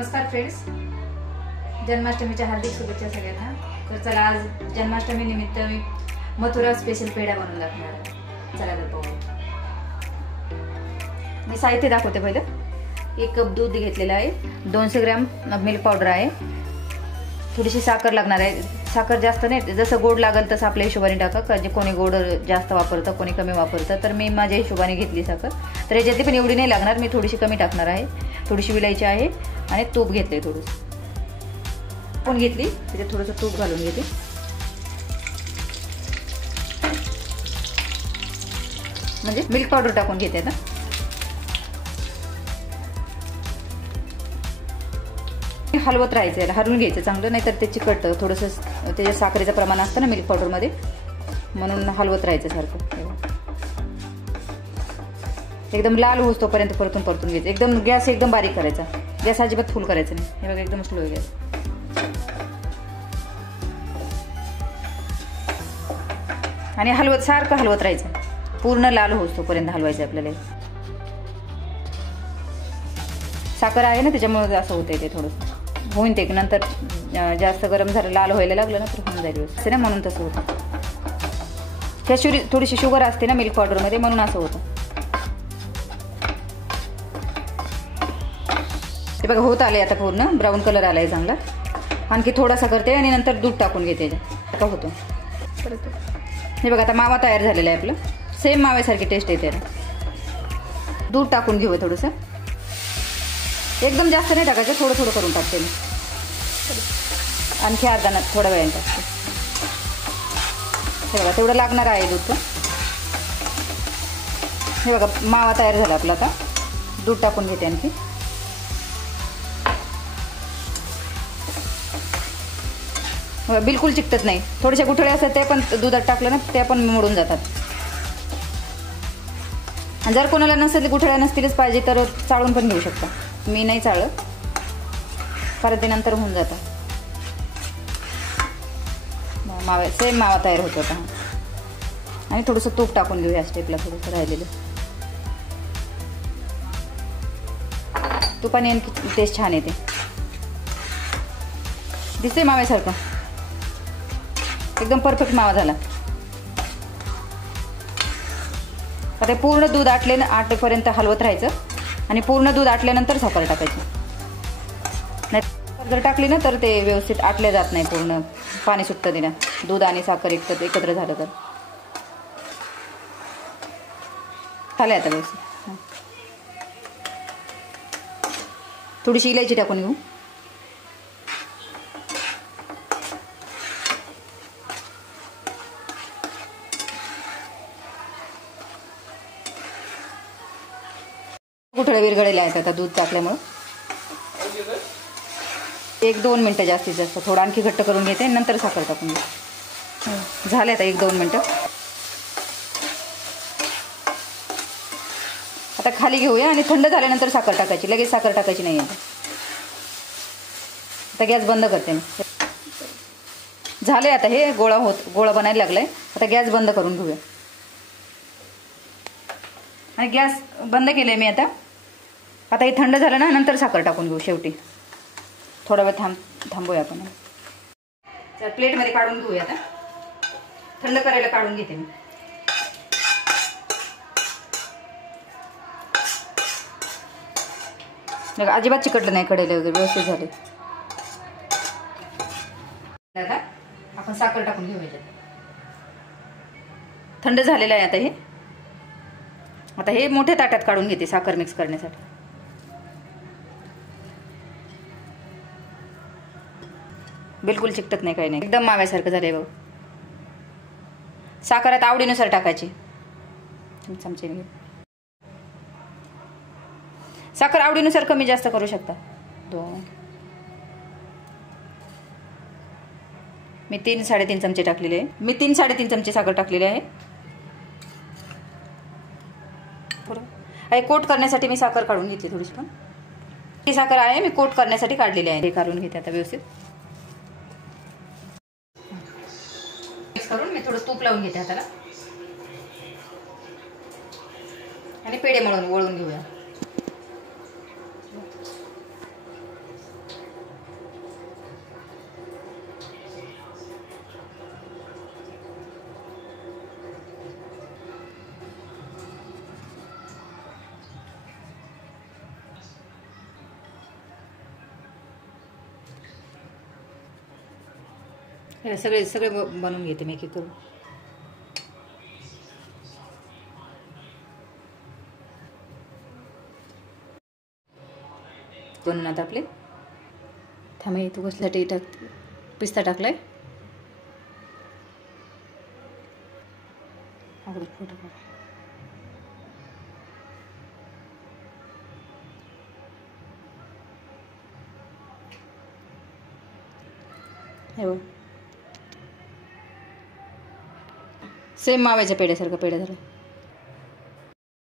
नमस्कार फ्रेंड्स, जन्माष्टमीच्या हार्दिक शुभेच्छा सगळ्यांना। तर चला, आज जन्माष्टमी निमित्त मी मथुरा स्पेशल पेढा बनवून दाखवणार आहे। चला तर पाहू। मी साहित्य दाखवते। पहिलं 1 कप दूध घेतलेलं आहे, 200 ग्रॅम मिल्क पावडर आहे, थोडीशी साखर लागणार आहे। साखर जास्त नाही, जसं गोड लागेल तसं आपल्या हिशोबाने टाका। म्हणजे कोणी गोड जास्त वापरतं, कोणी कमी वापरतं, तर मी माझ्या हिशोबाने घेतली साखर। तर याच्यातली पण एवढी नाही लागणार, मी थोडीशी कमी टाकणार आहे। थोडीशी विलायची आहे आणि तूप घेतले, थोडंसं पण घेतली, त्याच्यात थोडंसं तूप घालून घेते। म्हणजे मिल्क पावडर टाकून घेते ना। हलवत राहायचं, याला हलवून घ्यायचं चांगलं, नाहीतर ते चिकटतं थोडंसं। त्याच्या साखरेचं प्रमाण असतं ना मिल्क पावडरमध्ये, म्हणून हलवत राहायचं सारखं। एकदम लाल होस तोपर्यंत परतून घ्यायचं। एकदम गॅस एकदम बारीक करायचा, गॅस अजिबात फुल करायचं नाही। हे बघा, एकदम स्लो गॅस। आणि हलवत सारखं हलवत राहायचं, पूर्ण लाल होस तोपर्यंत हलवायचं आपल्याला। साखर आहे ना, त्याच्यामुळे असं होतंय, ते थोडंसं होईन ते नंतर। जास्त गरम झालं, लाल व्हायला लागलं ना, तर होऊन जाईल असं ना, म्हणून तसं होतं। थोडीशी शुगर असते ना मिल्क पावडरमध्ये, म्हणून असं होतं। ते बघा होत आले आता, पूर्ण ब्राऊन कलर आलाय चांगला। आणखी थोडासा करते आणि नंतर दूध टाकून घेते, का होतो परत। हे बघा, आता मावा तयार झालेला आहे आपलं, सेम माव्यासारखी टेस्ट येते। दूध टाकून घेऊ थोडंसं, एकदम जास्त नाही टाकायचं, थोडं थोडं करून टाकते मी। आणखी अर्धा ना थोड्या वेळाने टाकते। हे बघा, तेवढं लागणार आहे दूध। हे बघा, मावा तयार झाला आपला। आता दूध टाकून घेते आणखी। बिलकुल चिकटत नाही, थोडेसे गुठळे असतात ते पण दुधात टाकलं ना, ते पण मोडून जातात। आणि जर कोणाला नसेल, गुठळ्या नसतीलच पाहिजे, तर चाळून पण घेऊ शकता। मी नाही चाळत, कारण ते नंतर होऊन जातं। मावा सेम मावा तयार होतो आता। आणि थोडंसं तूप टाकून घेऊ या स्टेपला, थोडंसं राहिलेलं तुपाने आणखी टेस्ट छान येते। दिसते माव्यासारखं, एकदम परफेक्ट मावा झाला। आता पूर्ण दूध आटेपर्यंत हलवत राहायचं, आणि पूर्ण दूध आटल्यानंतर साखर टाकायची। नाही जर टाकली ना, तर ते व्यवस्थित आटले जात नाही, पूर्ण पाणी सुटतं तिला। दूध आणि साखर एकत्र झालं तर झालं आता व्यवस्थित। थोडीशी इलायची टाकून घेऊ। गुठळे विरघळलेले आहेत आता दूध टाकल्यामुळं। 1-2 मिनटं जास्तीत जास्त, थोडं आणखी घट्ट करून घेते, नंतर साखर टाकून घेते। झाले आता 1-2 मिनटं। आता खाली घेऊया आणि थंड झाल्यानंतर साखर टाकायची, लगेच साखर टाकायची नाही आहे। आता गॅस बंद करते मी। झाले आता, हे गोळा बनायला लागलाय। आता गॅस बंद करून घेऊया, आणि गॅस बंद केले मी आता। आता हे थंड झालं ना, नंतर साखर टाकून घेऊ शेवटी। थोडा वेळ थांबूया आपण। तर प्लेटमध्ये काढून घेऊया आता, थंड करायला काढून घेते मी। अजिबात चिकटलं नाही, कढईला वगैरे व्यवस्थित झाले। आता आपण साखर टाकून घेऊ याच्यात। थंड झालेलं आहे आता हे। आता हे मोठ्या ताटात काढून घेते साखर मिक्स करण्यासाठी। बिलकुल चिकटत नाही, काही नाही, एकदम माव्यासारखं झालंय बघ। साखर आता आवडीनुसार टाकायची, चमच्याने। साखर आवडीनुसार कमी जास्त करू शकता। मी 3-3.5 चमचे टाकलेले आहे। मी 3-3.5 चमचे साखर टाकलेले आहे। कोट करण्यासाठी मी साखर काढून घेतली थोडीशी, पण ही साखर आहे मी कोट करण्यासाठी काढलेली आहे। हे काढून घेते आता व्यवस्थित मिक्स करून। मी थोडं तूप लावून घेते हाताला, आणि पेढे वळून घेऊया। हे सगळे सगळे बनवून घेते मी एक एक करून. बनवून आता आपले थांबे. तू कसल्यासाठी पिस्ता टाकलाय. हे बघ सेम माव्याच्या पेढ्यासारखं पेढ्या झालं.